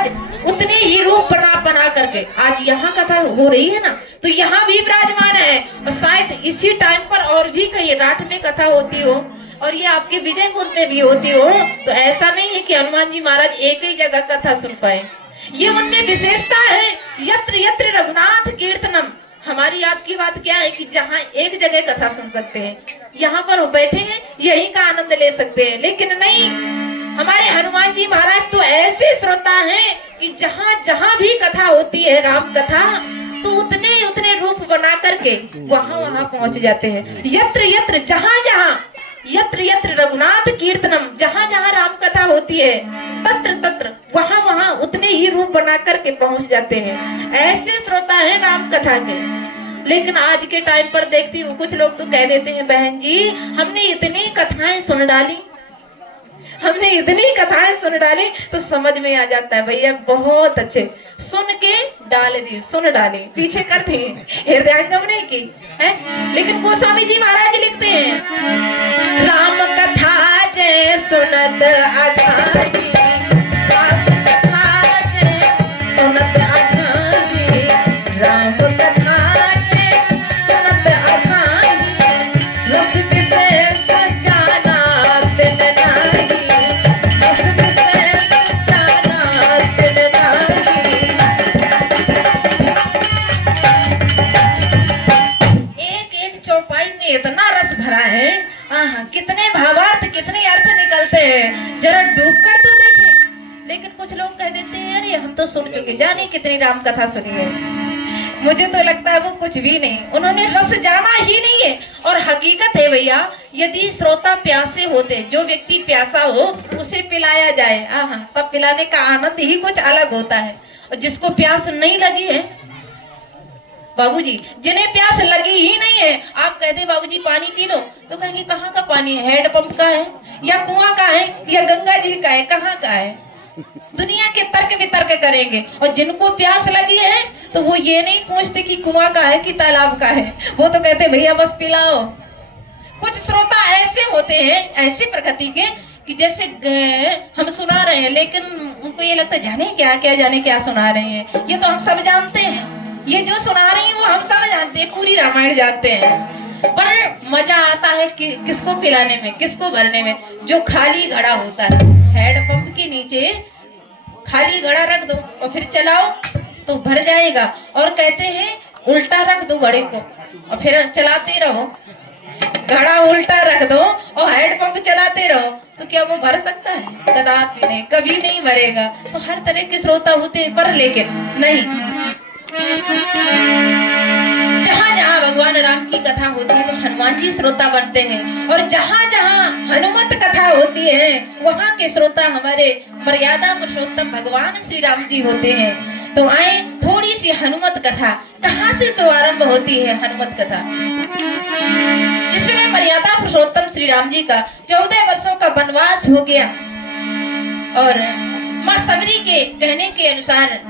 महाराज उतने ही रूप बना करके आज यहाँ कथा हो रही है ना, तो यहाँ भी विराजमान है। और शायद इसी टाइम पर और भी कहीं राठ में कथा होती हो और ये आपके विजयपुर में भी होती हो, तो ऐसा नहीं है कि हनुमान जी महाराज एक ही जगह कथा सुन पाए। ये उनमें विशेषता है। यत्र यत्र रघुनाथ कीर्तनम, हमारी आपकी बात क्या है कि जहाँ एक जगह कथा सुन सकते हैं, यहाँ पर वो बैठे हैं यहीं का आनंद ले सकते हैं, लेकिन नहीं, हमारे हनुमान जी महाराज तो ऐसे श्रोता हैं कि जहाँ जहाँ भी कथा होती है राम कथा, तो उतने उतने रूप बना करके वहाँ वहाँ पहुंच जाते हैं। यत्र यत्र जहाँ जहाँ, यत्र यत्र रघुनाथ कीर्तनम, जहाँ जहाँ राम कथा होती है तत्र तत्र वहाँ वहाँ उतने ही रूप बना करके पहुंच जाते हैं। ऐसे श्रोता है राम कथा के। लेकिन आज के टाइम पर देखती हूँ कुछ लोग तो कह देते हैं, बहन जी हमने इतनी कथाएं सुन डाली, हमने इतनी कथाएं सुन डाली, तो समझ में आ जाता है भैया बहुत अच्छे सुन के डाल दी, सुन डाले, पीछे कर दी, हृदयंगम नहीं की है। लेकिन गोस्वामी जी महाराज लिखते हैं, राम कथा जय सुनत अघानी, राम कथा जय सुनत अघानी, राम कथा जय सुनत अघानी, रस विशेष जाना तिन नाही, रस विशेष जाना तिन नाही। एक एक चौपाई में इतना रस भरा है, कितने भावार्थ कितने अर्थ निकलते हैं, जरा डूब कर तो देखें। लेकिन कुछ लोग कह देते हैं अरे हम तो सुन चुके, जाने कितनी राम कथा सुनी है। मुझे तो लगता है वो कुछ भी नहीं, उन्होंने रस जाना ही नहीं है। और हकीकत है भैया, यदि श्रोता प्यासे होते, जो व्यक्ति प्यासा हो उसे पिलाया जाए, तब पिलाने का आनंद ही कुछ अलग होता है। और जिसको प्यास नहीं लगी है, बाबूजी जिन्हें प्यास लगी ही नहीं है, आप कहते बाबूजी पानी पी लो, तो कहेंगे कहाँ का पानी है, हैंडपंप का है या कुआं का है या गंगा जी का है, कहाँ का है। दुनिया के तर्क वितर्क करेंगे। और जिनको प्यास लगी है तो वो ये नहीं पूछते कि कुआं का है कि तालाब का है, वो तो कहते भैया बस पिलाओ। कुछ श्रोता ऐसे होते हैं, ऐसे प्रकृति के, कि जैसे हम सुना रहे हैं लेकिन उनको ये लगता है जाने क्या क्या, जाने क्या सुना रहे हैं, ये तो हम सब जानते हैं, ये जो सुना रही है वो हम सब जानते हैं, पूरी रामायण जानते हैं। पर मजा आता है कि किसको पिलाने में, किसको भरने में। जो खाली घड़ा होता है, हैंडपंप के नीचे खाली घड़ा रख दो और फिर चलाओ तो भर जाएगा। और कहते हैं उल्टा रख दो घड़े को और फिर चलाते रहो, घड़ा उल्टा रख दो और हैंडपंप चलाते रहो, तो क्या वो भर सकता है? कदापि नहीं, कभी नहीं भरेगा। तो हर तरह के श्रोता होते हैं, पर लेकिन नहीं, जहाँ जहाँ भगवान राम की कथा होती है तो हनुमान जी श्रोता बनते हैं। और जहाँ जहाँ हनुमत कथा होती है वहाँ के श्रोता हमारे मर्यादा पुरुषोत्तम भगवान श्री राम जी होते हैं। तो आए थोड़ी सी हनुमत कथा, कहाँ से शुभारंभ होती है हनुमत कथा। जिसमें मर्यादा पुरुषोत्तम श्री राम जी का 14 वर्षों का वनवास हो गया और माँ सबरी के कहने के अनुसार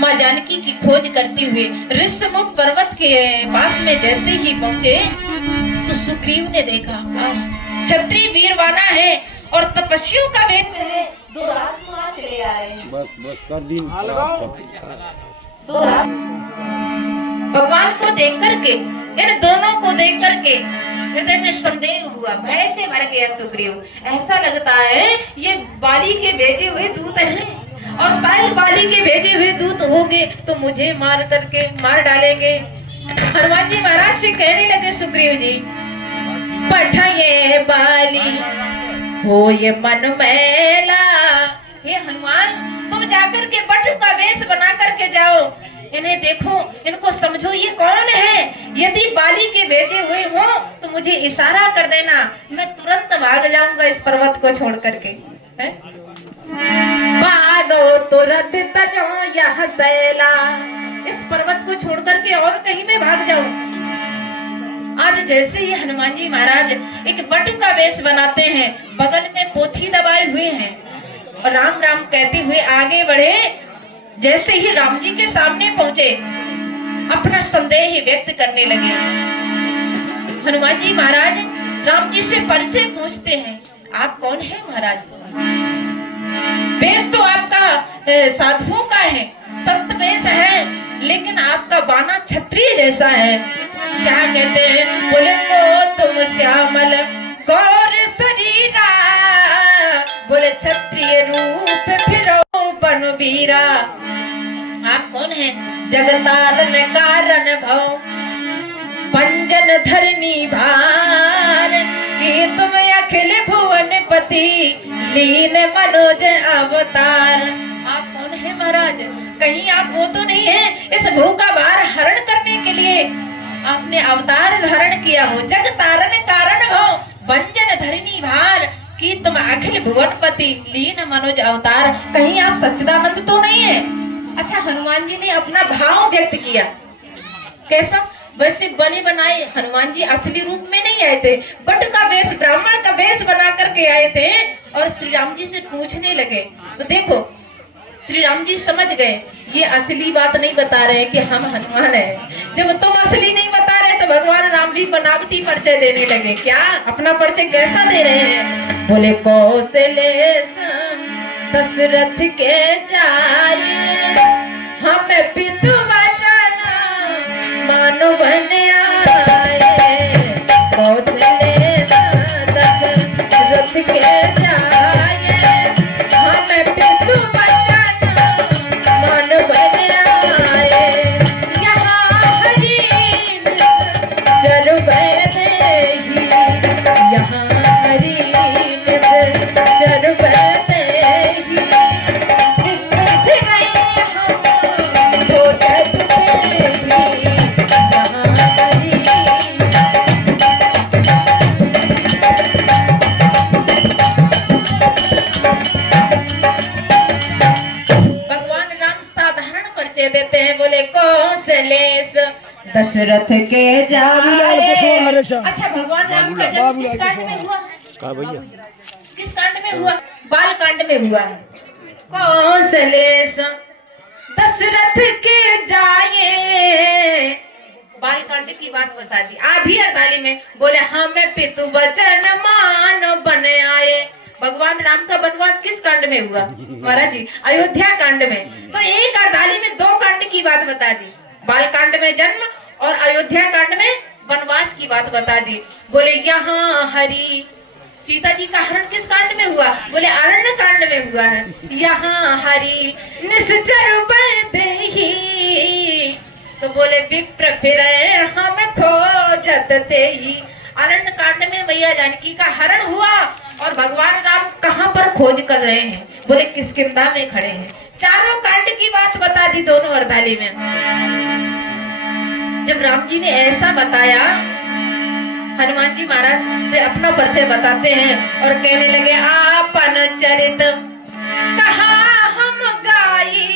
माँ जानकी की खोज करते हुए ऋषमुख पर्वत के पास में जैसे ही पहुँचे तो सुग्रीव ने देखा क्षत्रिय वीरवाना है और तपस्वियों का वेश है, 2 राजकुमार चले आ रहे हैं। बस कर दी। भगवान को देख करके, इन दोनों को देख करके हृदय में संदेह हुआ, भय से भर गया सुग्रीव। ऐसा लगता है ये बाली के भेजे हुए दूत हैं और शायद बाली के भेजे हुए दूत होंगे तो मुझे मार करके मार डालेंगे। हनुमान जी महाराज से कहने लगे सुग्रीव जी, पठाए बाली हो ये मन मैला, हे हनुमान तुम जाकर के बटु का वेश बना करके जाओ, इन्हें देखो, इनको समझो ये कौन है। यदि बाली के भेजे हुए हो तो मुझे इशारा कर देना, मैं तुरंत भाग जाऊंगा इस पर्वत को छोड़ करके। भागो तुरंत तजो यह सैला, इस पर्वत को छोड़ करके और कहीं में भाग जाऊं। आज जैसे ही हनुमान जी महाराज एक बटु का वेश बनाते हैं, बगल में पोथी दबाए हुए हैं और राम राम कहते हुए आगे बढ़े। जैसे ही राम जी के सामने पहुंचे अपना संदेह व्यक्त करने लगे। हनुमान जी महाराज राम जी से परिचय पूछते हैं, आप कौन है महाराज? वेश तो आपका साधुओं का है, संत वेश है, लेकिन आपका बाना क्षत्रिय जैसा है। क्या कहते हैं? बोले को तुम श्यामल गौर शरीरा, बोले क्षत्रिय रूप फिरो बनवीरा। आप कौन है? जगतारण कारण भव पंजन धरनी भार, कि तुम अखिल भुवन पति लीन मनोज अवतार। आप कौन है महाराज? कहीं आप वो तो नहीं है इस भू का भार हरण करने के लिए आपने अवतार धारण किया हो? जग तारण कारण हो पंजन धरनी भार, कि तुम अखिल भुवनपति लीन मनोज अवतार। कहीं आप सच्चिदानंद तो नहीं है? अच्छा, हनुमान जी ने अपना भाव व्यक्त किया। कैसा? वैसे बने बनाए हनुमान जी असली रूप में नहीं आए थे, बट का वेश, ब्राह्मण का वेश बना करके आए थे और श्री राम जी से पूछने लगे। तो देखो श्री राम जी समझ गए ये असली बात नहीं बता रहे कि हम हनुमान हैं। जब तुम असली नहीं बता रहे तो भगवान राम भी बनावटी परिचय देने लगे। क्या अपना परिचय कैसा दे रहे हैं? बोले कौशलेय दशरथ के जाए, हमें पितु वचन मानो बन आए। कौशलेय दशरथ के जाए, हमें पितु वचन मान बन आए। यहाँ हरि चर बैदेही, यहाँ हरि चर बैदेही, फिर हम भोजन देही, यहाँ हरि। भगवान राम साधारण परिचय देते हैं। बोले कौशलेश दशरथ के जाए। अच्छा, भगवान राम का जन्म किस कांड में हुआ? किस कांड में हुआ? बाल कांड में हुआ है। कौशलेश दशरथ के जाए, बाल कांड की बात बता दी। आधी अड़ताली में बोले हमें पितु वचन मान बन आए। भगवान राम का वनवास किस कांड में हुआ महाराज जी? अयोध्या कांड में। तो एक अड़ताली में दो कांड की बात बता दी, बाल कांड में जन्म और अयोध्या कांड में वनवास की बात बता दी। बोले यहाँ हरि, सीता जी का हरण किस कांड में हुआ? बोले अरण्य कांड में हुआ है। यहाँ हरि निश्चर बैदेही, तो बोले विप्र फिरे हम खोजत तेही। अरण्य कांड में मैया जानकी का हरण हुआ और भगवान राम कहाँ पर खोज कर रहे हैं? बोले किष्किंधा में खड़े हैं। चारों कांड की बात बता दी दोनों अड़ताली में। जब राम जी ने ऐसा बताया, हनुमान जी महाराज से अपना परिचय बताते हैं और कहने लगे आपन चरित कहा हम गाई,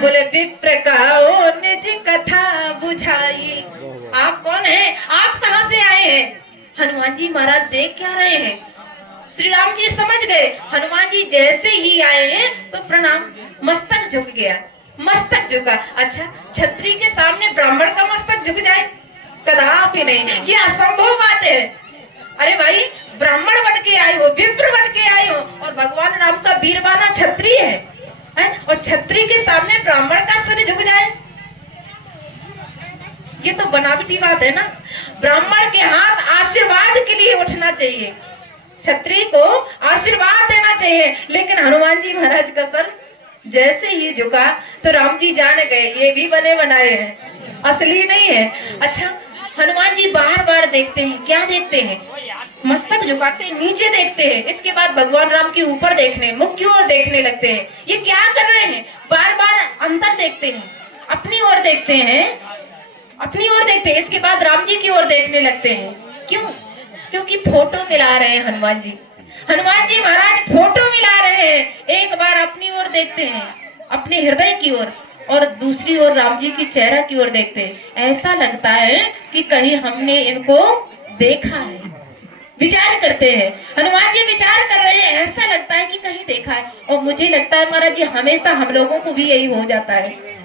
बोले विप्र का निज कथा बुझाई। आप कौन है? आप कहाँ से आए हैं? हनुमान जी महाराज देख क्या रहे हैं? श्री राम जी समझ गए। हनुमान जी जैसे ही आए हैं तो प्रणाम, मस्तक झुक गया, मस्तक झुका। अच्छा, क्षत्रिय के सामने ब्राह्मण का मस्तक झुक जाए? कदापि नहीं, ये असंभव बात है। अरे भाई, ब्राह्मण बन के आए हो, विप्र बन के आए हो और भगवान राम का वीरबाना क्षत्रिय है, और क्षत्रिय के सामने ब्राह्मण का सिर झुक जाए, ये तो बनावटी बात है ना। ब्राह्मण के हाथ आशीर्वाद के लिए उठना चाहिए, क्षत्रिय को आशीर्वाद देना चाहिए, लेकिन हनुमान जी महाराज का सर जैसे ही झुका तो राम जी जान गए ये भी बने बनाए हैं, असली नहीं है। अच्छा, हनुमान जी बार बार देखते हैं। क्या देखते हैं? मस्तक झुकाते हैं, नीचे देखते हैं, इसके बाद भगवान राम के ऊपर देखने, मुख की ओर देखने लगते हैं। ये क्या कर रहे हैं? बार बार अंदर देखते हैं, अपनी ओर देखते हैं, अपनी ओर देखते हैं, इसके बाद राम जी की ओर देखने लगते हैं। क्यों? क्योंकि फोटो मिला रहे हैं हनुमान जी। हनुमान जी महाराज फोटो मिला रहे हैं। एक बार अपनी ओर देखते हैं, अपने हृदय की ओर, और दूसरी ओर राम जी की चेहरा की ओर देखते हैं। ऐसा लगता है कि कहीं हमने इनको देखा है। विचार करते हैं, हनुमान जी विचार कर रहे हैं, ऐसा लगता है कि कहीं देखा है। और मुझे लगता है महाराज जी हमेशा हम लोगों को भी यही हो जाता है।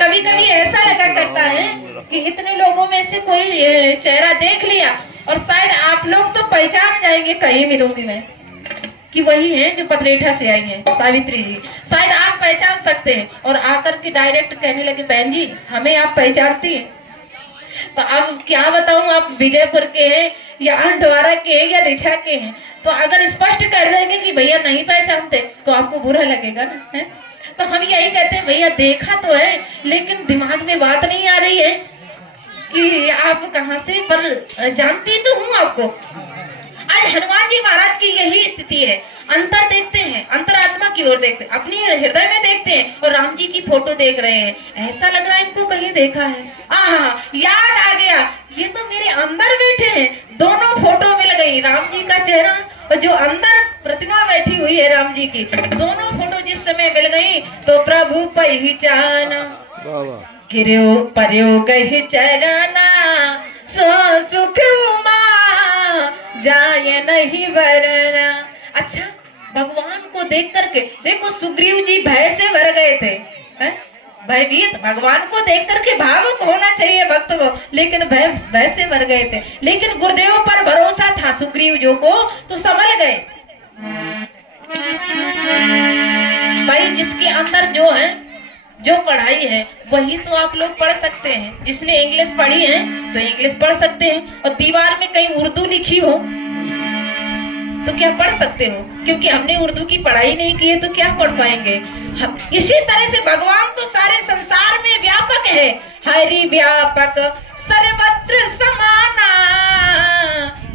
कभी कभी ऐसा लगा करता है कि इतने लोगों में से कोई चेहरा देख लिया और शायद आप लोग तो पहचान जाएंगे, कहीं मिलूंगी मैं, कि वही हैं जो पतरेठा से आई हैं, सावित्री जी। शायद आप पहचान सकते हैं। और आकर के डायरेक्ट कहने लगे, बहन जी हमें आप पहचानती हैं? तो अब क्या बताऊं, आप विजयपुर के हैं या अंडवारा के हैं या रिछा के हैं? तो अगर स्पष्ट कर देंगे कि भैया नहीं पहचानते तो आपको बुरा लगेगा ना, है? तो हम यही कहते हैं, भैया देखा तो है लेकिन दिमाग में बात नहीं आ रही है कि आप कहां से, पर जानती तो हूं आपको। आज हनुमान जी महाराज की यही स्थिति है। अंतर देखते हैं, अंतरात्मा की ओर देखते हैं, अपनी हृदय में देखते हैं और राम जी की फोटो देख रहे हैं। ऐसा लग रहा है इनको कहीं देखा है। आहा, याद आ गया, ये तो मेरे अंदर बैठे हैं। दोनों फोटो मिल गई, राम जी का चेहरा और जो अंदर प्रतिमा बैठी हुई है राम जी की, दोनों फोटो जिस समय मिल गई तो प्रभु पहचाना, गिरो पर्यो गहि चरना, सो सुख उमा जाय नहीं वरना। अच्छा, भगवान को देख करके देखो, सुग्रीव जी भय से भर गए थे, भयभीत। भगवान को देख करके भावुक होना चाहिए भक्त को, लेकिन भय से भर गए थे। लेकिन गुरुदेव पर भरोसा था सुग्रीव जी को, तो संभल गए। भाई जिसके अंदर जो है, जो पढ़ाई है वही तो आप लोग पढ़ सकते हैं। जिसने इंग्लिश पढ़ी है तो इंग्लिश पढ़ सकते हैं, और दीवार में कहीं उर्दू लिखी हो तो क्या पढ़ सकते हो? क्योंकि हमने उर्दू की पढ़ाई नहीं की है तो क्या पढ़ पाएंगे। इसी तरह से भगवान तो सारे संसार में व्यापक है, हरि व्यापक सर्वत्र समाना,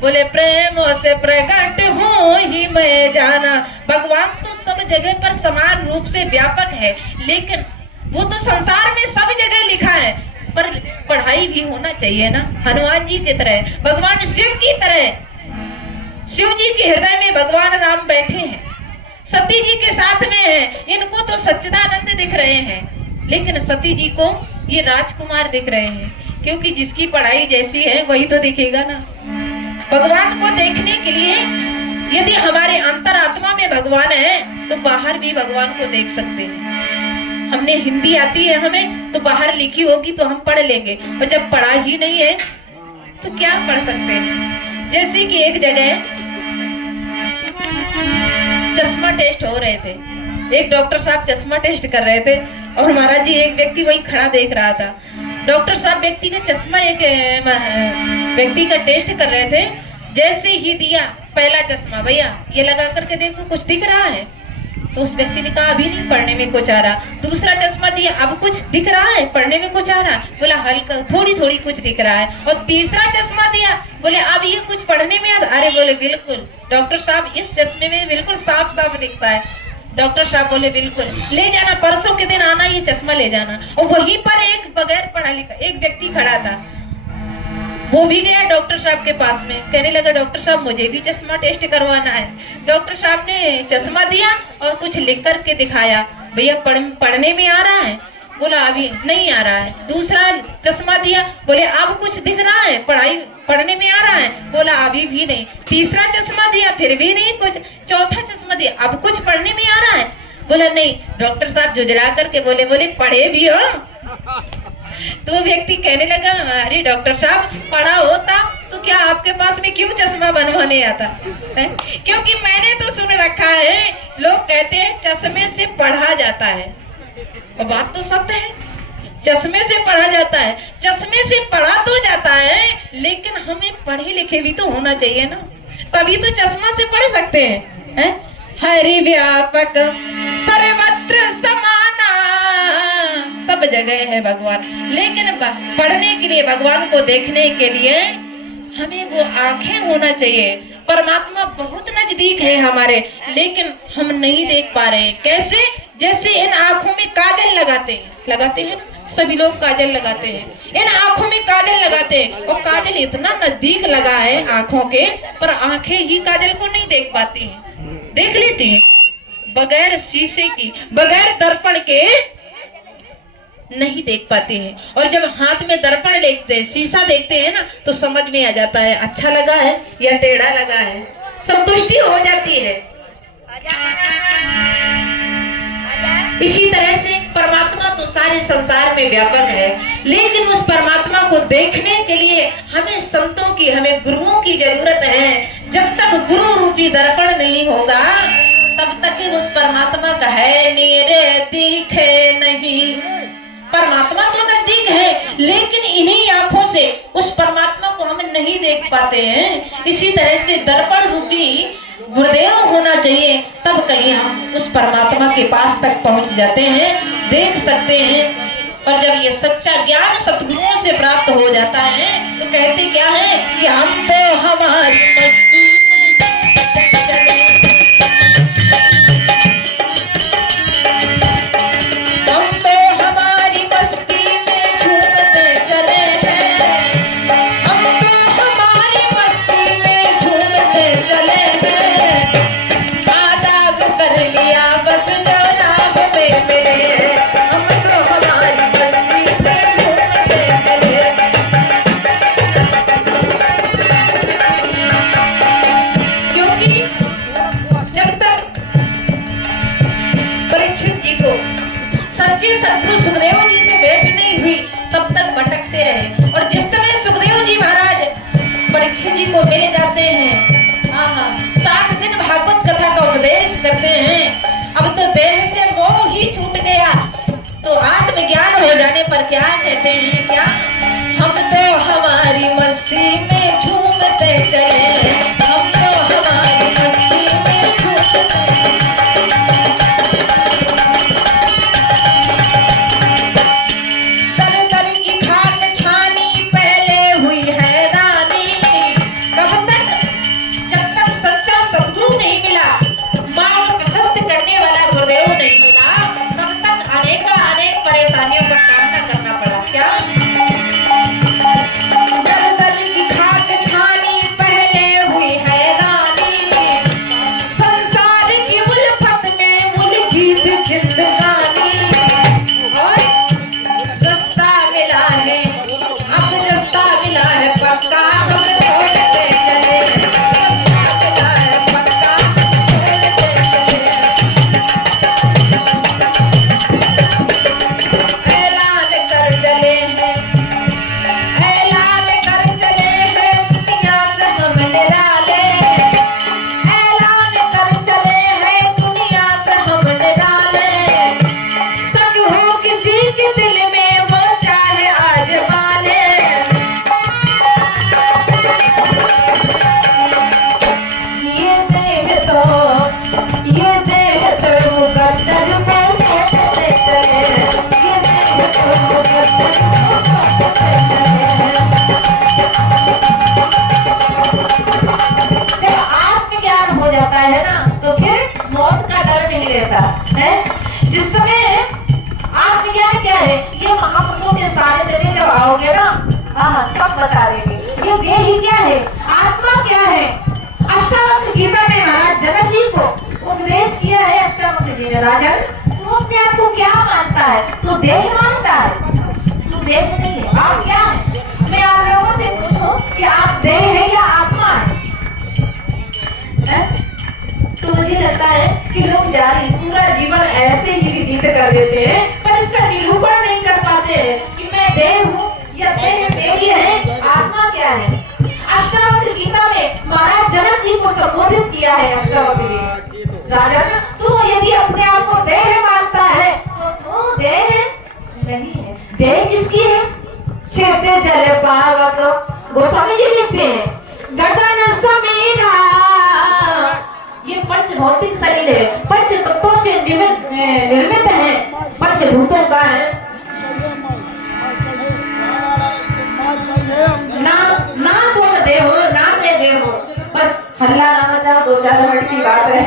बोले प्रेम से प्रकट हो ही मैं जाना। भगवान तो सब जगह पर समान रूप से व्यापक है, लेकिन वो तो संसार में सब जगह लिखा है, पर पढ़ाई भी होना चाहिए ना। हनुमान जी की तरह, भगवान शिव की तरह, शिव जी के हृदय में भगवान राम बैठे हैं, सती जी के साथ में है। इनको तो सच्चिदानंद दिख रहे हैं, लेकिन सती जी को ये राजकुमार दिख रहे हैं, क्योंकि जिसकी पढ़ाई जैसी है वही तो दिखेगा ना। भगवान को देखने के लिए यदि हमारे अंतरात्मा में भगवान है तो बाहर भी भगवान को देख सकते हैं। हमने हिंदी आती है हमें, तो बाहर लिखी होगी तो हम पढ़ लेंगे, और जब पढ़ा ही नहीं है तो क्या पढ़ सकते हैं। जैसे कि एक जगह चश्मा टेस्ट हो रहे थे, एक डॉक्टर साहब चश्मा टेस्ट कर रहे थे, और महाराज जी एक व्यक्ति वही खड़ा देख रहा था। डॉक्टर साहब व्यक्ति का चश्मा, एक व्यक्ति का टेस्ट कर रहे थे। जैसे ही दिया पहला चश्मा, भैया ये लगा करके देखो कुछ दिख रहा है, तो उस व्यक्ति ने कहा अभी नहीं, पढ़ने में कुछ आ रहा। दूसरा चश्मा दिया, अब कुछ दिख रहा है, पढ़ने में कुछ आ रहा। बोला हल्का थोड़ी थोड़ी कुछ दिख रहा है। और तीसरा चश्मा दिया, बोले अब ये कुछ पढ़ने में आ। अरे बोले बिल्कुल डॉक्टर साहब, इस चश्मे में बिल्कुल साफ साफ दिखता है। डॉक्टर साहब बोले बिल्कुल ले जाना, परसों के दिन आना, ये चश्मा ले जाना। और वहीं पर एक बगैर पढ़ा लिखा एक व्यक्ति खड़ा था, वो भी गया डॉक्टर साहब के पास में, कहने लगा डॉक्टर साहब मुझे भी चश्मा टेस्ट करवाना है। डॉक्टर साहब ने चश्मा दिया और कुछ लिख करके दिखाया, भैया पढ़ने में आ रहा है? बोला अभी नहीं आ रहा है। दूसरा चश्मा दिया, बोले अब कुछ दिख रहा है, पढ़ने में आ रहा है? बोला अभी भी नहीं। तीसरा चश्मा दिया, फिर भी नहीं कुछ। चौथा चश्मा दिया, अब कुछ पढ़ने में आ रहा है? बोला नहीं। डॉक्टर साहब जुझला करके बोले पढ़े भी हो? तो व्यक्ति कहने लगा अरे डॉक्टर साहब पढ़ा होता तो क्या आपके पास में क्यों चश्मा बनवाने आता है? क्योंकि मैंने तो सुन रखा है, लोग कहते हैं चश्मे से पढ़ा जाता है, और बात तो सत्य है, चश्मे से पढ़ा जाता है। चश्मे से पढ़ा तो जाता है, लेकिन हमें पढ़े लिखे भी तो होना चाहिए ना, तभी तो चश्मा से पढ़ सकते हैं। हरि व्यापक सर्वत्र समाना, सब जगह है भगवान, लेकिन पढ़ने के लिए, भगवान को देखने के लिए हमें वो आंखें होना चाहिए। परमात्मा बहुत नजदीक है हमारे, लेकिन हम नहीं देख पा रहे हैं। कैसे? जैसे इन आंखों में काजल लगाते हैं सभी लोग काजल लगाते हैं, इन आंखों में काजल लगाते हैं, और काजल इतना नजदीक लगा है आंखों के, पर आंखें ही काजल को नहीं देख पाती हैं। देख लेती हैं बगैर शीशे की, बगैर दर्पण के नहीं देख पाते हैं। और जब हाथ में दर्पण देखते हैं, शीशा देखते हैं ना, तो समझ में आ जाता है अच्छा लगा है या टेढ़ा लगा है, संतुष्टि हो जाती है। इसी तरह से परमात्मा तो सारे संसार में व्यापक है, लेकिन उस परमात्मा को देखने के लिए हमें संतों की, हमें गुरुओं की जरूरत है। जब तक गुरु रूपी दर्पण नहीं होगा तब तक उस परमात्मा का है नीरे दिखे नहीं। परमात्मा तो नजदीक है लेकिन इन्हीं आंखों से उस परमात्मा को हम नहीं देख पाते हैं। इसी तरह से दर्पण रूपी गुरुदेव होना चाहिए, तब कहीं हम उस परमात्मा के पास तक पहुंच जाते हैं, देख सकते हैं। पर जब ये सच्चा ज्ञान सतगुरुओं से प्राप्त हो जाता है तो कहते क्या है कि हम तो हमारी मस्ती सतगुरु सुखदेव जी से भेंट नहीं हुई तब तक भटकते रहे। और जिस समय सुखदेव जी महाराज परीक्षित जी को मिल जाते हैं, 7 दिन भागवत कथा का उपदेश करते हैं। अब तो देह से मोह ही छूट गया, तो आत्मज्ञान हो जाने पर क्या कहते हैं, क्या हम तो हमारी मस्ती में झूमते चले, हम तो हमारी मस्ती में झूमते चले। जिस समय आत्मज्ञान क्या है, ये महापुरुषों के सानिध्य में जब आओगे ना, सब बता देंगे। ये देह ही क्या है, आत्मा क्या है। अष्टावक्र गीता में महाराज जनक जी को उपदेश किया है। अष्टावक्र जी ने, राजन तू अपने आप को क्या मानता है, तू देह मानता है, तू देह नहीं है, आप क्या है। मैं आप लोगों से पूछूं कि आप देह है या आत्मा है? तो मुझे लगता है कि लोग जारी पूरा जीवन ऐसे ही व्यतीत कर देते हैं, पर इसका निरूपण नहीं कर पाते हैं कि मैं देह हूँ या देह ही है, आत्मा क्या है। अष्टावक्र गीता में महाराज जनक जी को संबोधित किया है। अष्टावक्र जी, राजन तू यदि अपने आप को देह मानता है तो तू देह नहीं है। देह किसकी है? क्षेत्र जल पावक गोस्वामी जी लिखते हैं, गगन समीरा, ये पंच भौतिक शरीर है, पंच तत्वों से निर्मित है, पंचभूतों का है। ना तुम देहो ना मैं देहो, बस हल्ला ना मचाओ, 2-4 मिनट की बात है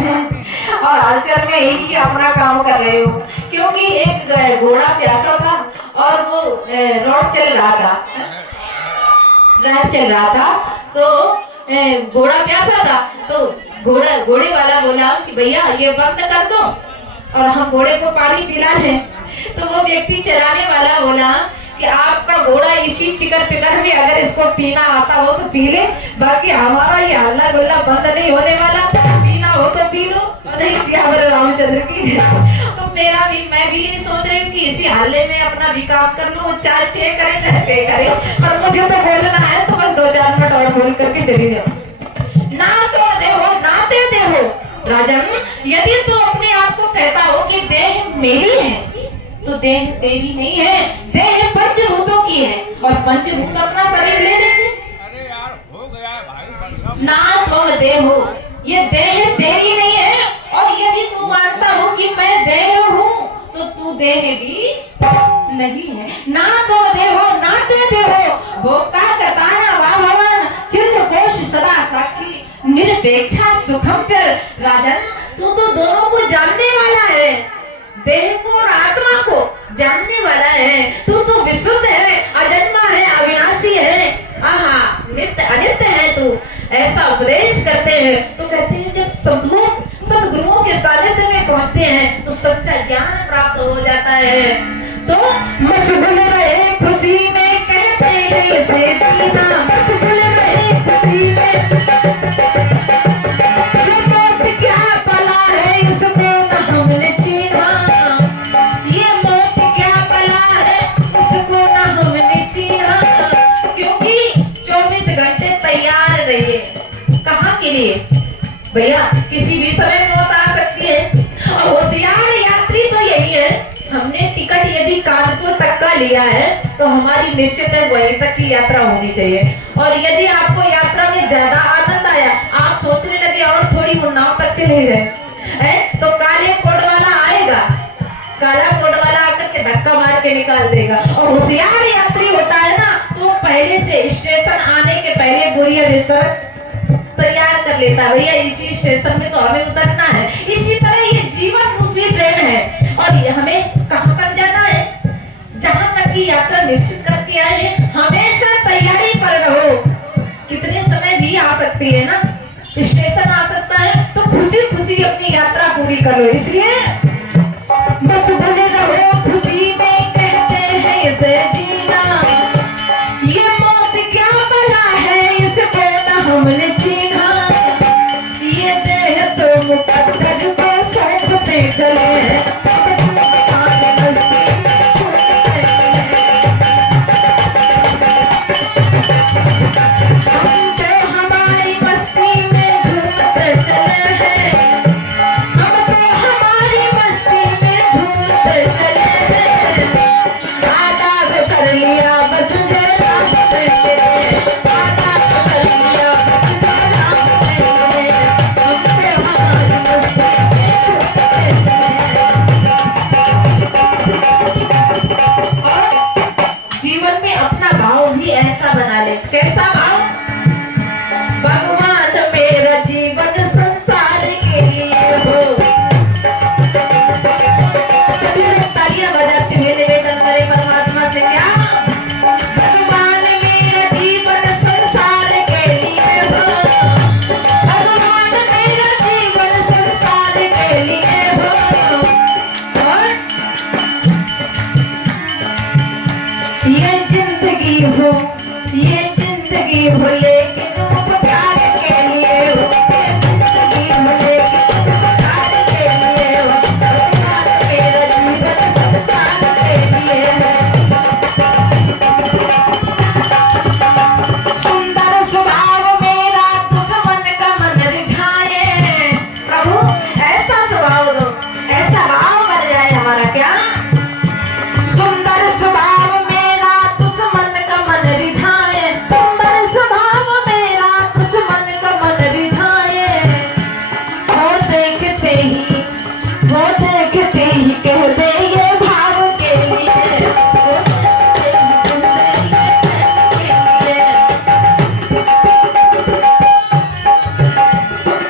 और हलचल में ही अपना काम कर रहे हो। क्योंकि एक घोड़ा प्यासा था और वो रोड चल रहा था तो घोड़ा प्यासा था, तो घोड़े वाला बोला कि भैया ये बंद कर दो और हम घोड़े को पानी पिला रहे। तो वो व्यक्ति चलाने वाला बोला कि आपका घोड़ा इसी चिकर पिकर में अगर इसको पीना आता हो तो पी ले, बाकी हमारा ये हल्ला गुल्ला बंद नहीं होने वाला, पीना हो तो पी लो, नहीं सियावर रामचंद्र की। तो मैं भी ये सोच रही हूँ कि इसी हल्ले में अपना भी काम कर लो, चाहे चे करे चाहे पे करे, पर मुझे तो बोलना है तो बस 2-4 मिनट और बोल करके चली जाओ। ना तुम देहो नाते देहो। राजन, यदि तू अपने आप को कहता हो कि देह मेरी है, तो देह तेरी नहीं है, देह पंचभूतों की है, और पंचभूत अपना शरीर ले लेंगे। अरे यार हो गया है भाई। ना तुम देहो, ये देह तेरी नहीं है, और यदि तू मानता हो कि मैं देह हूँ, तो तू देह भी नहीं है। ना तुम देहो नाते देहो, भोक्ता करता है वाह भवन, चिन्ह कोश सदा साक्षी, निरपेक्षा सुखम चर। राजन, तू तो दोनों को जानने वाला है, देह को और आत्मा को जानने वाला है। तू तो विशुद्ध है, अजन्मा है, अविनाशी है, आहा नित्य अनित्य है तू। ऐसा उपदेश करते हैं तो कहते हैं जब सद्गुरुओं के सानिध्य में पहुंचते हैं तो सच्चा ज्ञान प्राप्त हो जाता है। तो मशगुल रहे खुशी में, कहते हैं इसे जीना, मशगुल रहे खुशी में। ये मौत क्या पला है, इसको न हमने चीना, ये मौत क्या पला है, इसको न हमने चीना। क्योंकि 24 घंटे तैयार रहिए। कहाँ के लिए भैया? किसी भी समय मौत आ सकती है, और होशियार यात्री तो यही है, हमने टिकट यदि कानपुर तक का लिया है तो हमारी निश्चित है वहीं तक की यात्रा होनी चाहिए। और यदि आपको यात्रा में ज्यादा आनंद आया, आप सोचने लगे और थोड़ी उन्नाव तक चले गए, तो काले कोट वाला आएगा, काला कोट वाला आकर के धक्का मार के निकाल देगा। और होशियार यात्री होता है ना, तो पहले से स्टेशन आने के पहले बोरिया बिस्तर तैयार कर लेता है, भैया इसी स्टेशन में तो हमें उतरना है। इसी तरह ये जीवन रूपी ट्रेन है, और ये हमें कहां तक जाना है? जहां तक की यात्रा निश्चित करके आए हैं। हमेशा तैयारी पर रहो, कितने समय भी आ सकती है ना, स्टेशन आ सकता है, तो खुशी खुशी अपनी यात्रा पूरी करो। इसलिए बस बोले रहो खुशी में, कहते हैं इसे जीना, ये मौत क्या बला है, इसको न हमने चीना, ये देह तो मुकद्दर को सौंपते चले हैं। कैसा भाव? भगवान मेरा जीवन संसार के लिए हो। सभी लोग तालियां बजाते हुए निवेदन करें परमात्मा से, क्या भगवान मेरा जीवन संसार के लिए हो, भगवान मेरा जीवन संसार के लिए हो। और ये जिंदगी हो, ये जिंदगी हो लेकिन उपकार के लिए हो, ये जिंदगी हो लेकिन उपकार के लिए हो, भगवान मेरा जीवन संसार के लिए है। सुंदर स्वभाव मेरा दुश्मन का मन रिझाए, प्रभु ऐसा स्वभाव दो, ऐसा भाव बन जाए हमारा। क्या सुंदर स्वभाव मेरा दुश्मन का मन रिझाए, सुंदर स्वभाव मेरा दुश्मन का मन रिझाए। वो देखते ही कह दे ये भाव के लिए, वो देखते ही कह दे ये भाव के लिए।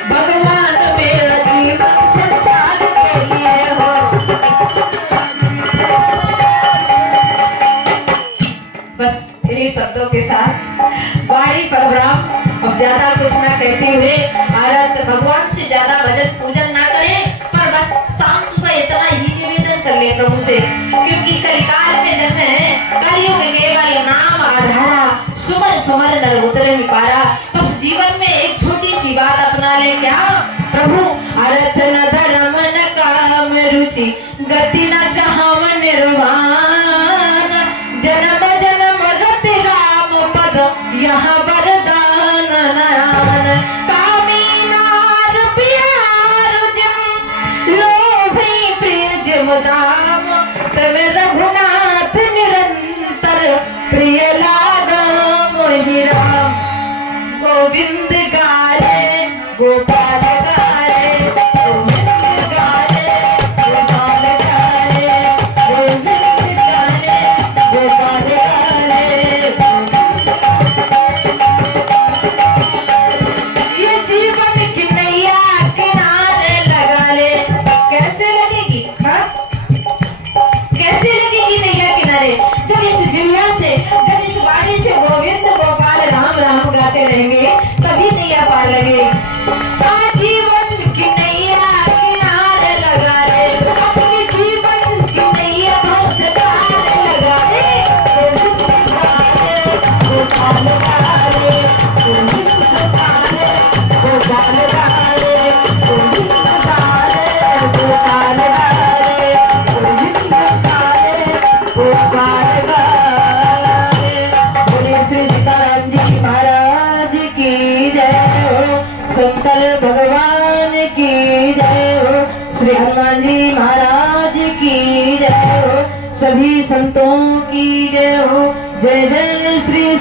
भगवान मेरा जीवन संसार के लिए हो। बस इन्हीं शब्दों के साथ वाणी पर विराम। अब ज्यादा कुछ ना कहते हुए आरत भगवान से ज्यादा भजन पूजन ना करें, पर बस शाम सुबह इतना ही निवेदन कर ले प्रभु से, क्योंकि कलिकाल में जन्म है, कलयुग केवल नाम आधारा, सुमर सुमर नर उतर पारा। बस जीवन में एक छोटी सी बात अपना ले, क्या प्रभु? अर्थ न धर्म न काम रुचि, गति न चाहव निर्वाण, जन्म जन्म रति राम पद यहाँ वरदान नारायण। काम लगाए। जब इस जिह्वा से, जब इस वाणी से गोविंद गोपाल राम राम गाते रहेंगे तभी नैया पार लगे। जीवन की नैया किनारे लगाए, अपने जीवन की नैया बहुत किनारे लगाए। गोपाल गारे, गोविंद गारे, गोपाल गारे, गोविंद गारे, गोपाल गारे, गोविंद गारे, गोपाल गारे। बोले श्री सीताराम जी महाराज की जय हो, शंकर भगवान की जय हो, श्री हनुमान जी महाराज की जय हो, सभी संतों की जय हो। जय जय श्री